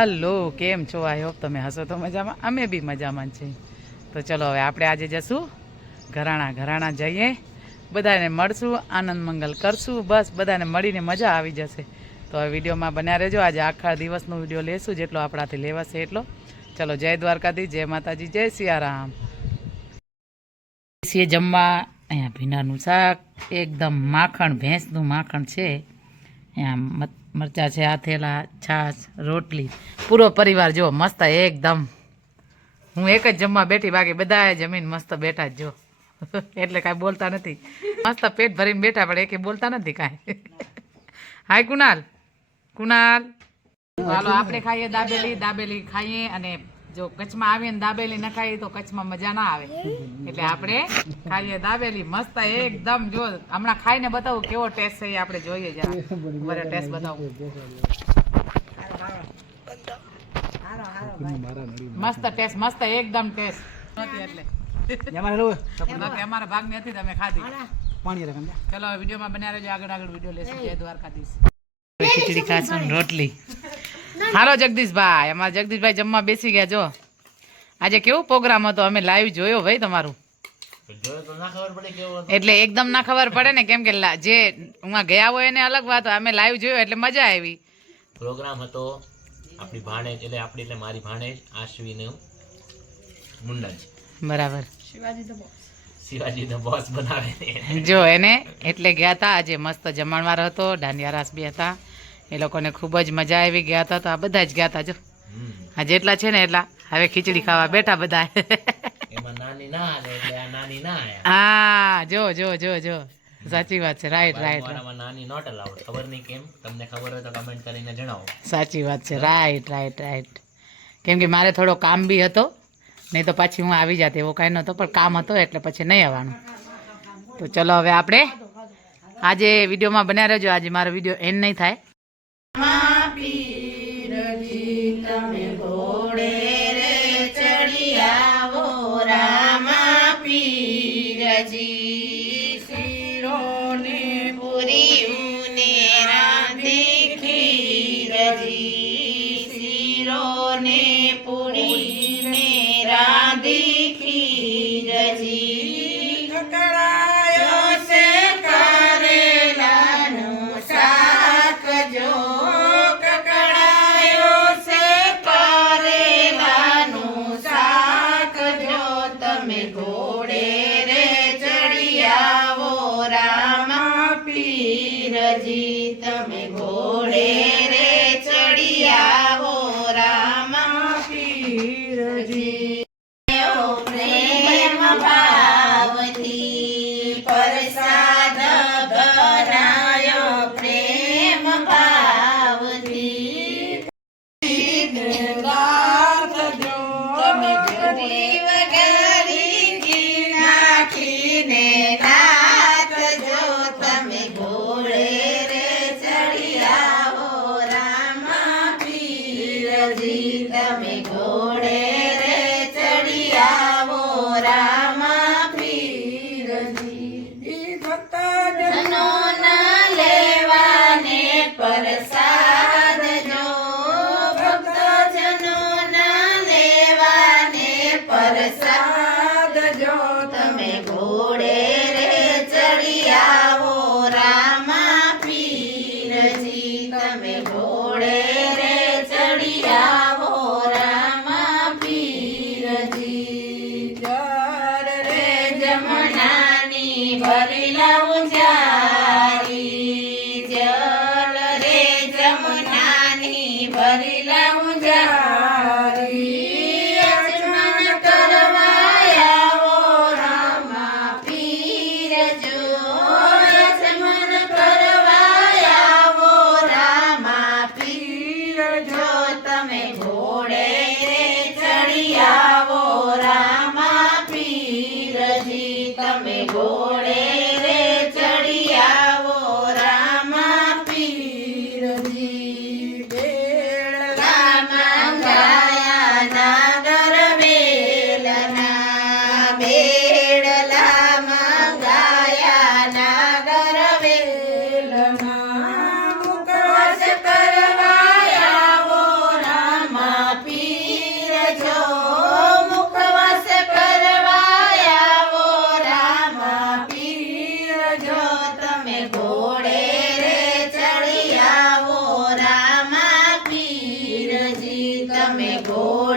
Hello, કેમ છો? I hope તમે હશો તો મજામાં, અમે બી મજામાં છીએ. તો ચલો હવે આપણે આજે જશું ઘરાણા જઈએ, બધાને મળશું, આનંદ મંગલ કરશું, બસ બધાને મળીને મજા આવી જશે. તો હવે વિડીયોમાં બન્યા રહેજો. આજે આખા દિવસનો વિડીયો લેશું, જેટલો આપણાથી લેવાશે એટલો. ચલો, જય દ્વારકાધીશ, જય માતાજી, જય સિયારામ. છીએ જમવા અહીંયા ભીંડાનું શાક, એકદમ માખણ, ભેંસનું માખણ છે. અહીંયા મરચાં છે, આથેલા, છાશ, રોટલી, પૂરો પરિવાર જો મસ્ત એકદમ. હું એક જ જમવા બેઠી, બાકી બધાએ જમીન મસ્ત બેઠા જ જો. એટલે કાંઈ બોલતા નથી, મસ્ત પેટ ભરીને બેઠા, પણ એકે બોલતા નથી કાંઈ. હાય કુનાલ, કુનાલ હાલો આપણે ખાઈએ દાબેલી ખાઈએ. અને જો કચ્છમાં આવીએ ને દાબેલી ન ખાઈએ તો કચ્છમાં મજા ના આવે. એટલે આપણે ખાઈએ દાબેલી મસ્ત એકદમ. જો હમણાં ખાઈને બતાવું કેવો ટેસ્ટ છે, આપણે જોઈએ જરા. બરાબર ટેસ્ટ બતાવું. મસ્ત ટેસ્ટ, મસ્ત એકદમ ટેસ્ટ નથી. એટલે અમારા ભાગની હતી, તમે ખાધી. ચલો વિડીયોમાં બન્યા રહેજો, આગળ વિડીયો લેશું. જય દ્વારકાધીશ. ખીચડી ખાશું, રોટલી. હાલો જગદીશભાઈ, અમારા જગદીશભાઈ જમવા બેસી ગયા. જો આજે કેવો પ્રોગ્રામ હતો, અમે લાઈવ જોયો ભાઈ તમારું. એટલે એકદમ ના ખબર પડે ને, કેમ કે જે હું ગયા હોય એને અલગ વાત હોય, અમે લાઈવ જોયો એટલે મજા આવી. પ્રોગ્રામ હતો આપણી ભાણેજ, એટલે મારી ભાણેજ આશ્વીનું મુંડન. બરાબર. શિવાજી ધ બોસ બનાવે જો એને એટલે ગયા હતા. આજે મસ્ત જમણવાર હતો, દાંડિયા રાસ બી હતા. એ લોકોને ખૂબ જ મજા આવી. ગયા હતા તો આ બધા જ ગયા હતા. જો આ જેટલા છે ને એટલા હવે ખીચડી ખાવા બેઠા બધા. હા, જો સાચી વાત છે. રાઈટ. નાની નોટ અલાઉડ. ખબર નહીં કેમ, તમને ખબર હોય તો કમેન્ટ કરીને જણાવો. સાચી વાત છે. રાઈટ. કેમ કે મારે થોડો કામ બી હતો, નહીં તો પાછી હું આવી જાત. એવો કાંઈ નહોતો, પણ કામ હતો એટલે પછી નહીં આવવાનું. તો ચલો હવે આપણે આજે વિડીયોમાં બન્યા રહેજો. આજે મારો વિડીયો એન્ડ નહીં થાય. તમે ઘોડે રે ચડી આવો રામા પીરજી, શિરોને પૂરીને રાંધી ખીરજી, શિરોને પૂરીને રાંધી ખીરજી, કકડાયો છે કરેલાનું શાક જો, ઘોડે રે ચડી આવો રામા પીરજી, તમે ઘોડે રે ચડી આવો રામા પીરજી. પ્રેમ ભાવથી પ્રસાદ બનાયો, પ્રેમ ભાવથી તમે ગરીબ નાખીને નાચજો, તમે ઘોડે રે ચડી આવો રામા પીરજી, તમે ઘોડે રે ચડી આવો રામા પીરજી. ભક્તજનો ના લેવાને પ્રસાદ જો, ભક્તજનો ના લેવાને પ્રસાદ જો, તમે ઘોડે રે ચડી આવો રામા પીરજી, તમે ઘોડે રે ચડી આવો રામા પીરજી. જર રે જમનાની ભરી લાવું જારી, જલ રે જમનાની ભરી લાવું જારી, તમે ઘોડે રે ચડી આવો રામા પીરજી, તમે ઘોડે રે ચડી આવો રામા પીરજી. બેડલા મંગાયા નાગર વેલના, બેડલા મંગાયા નાગર વેલના, મુકવાસ કરવા આવો રામ ગોળ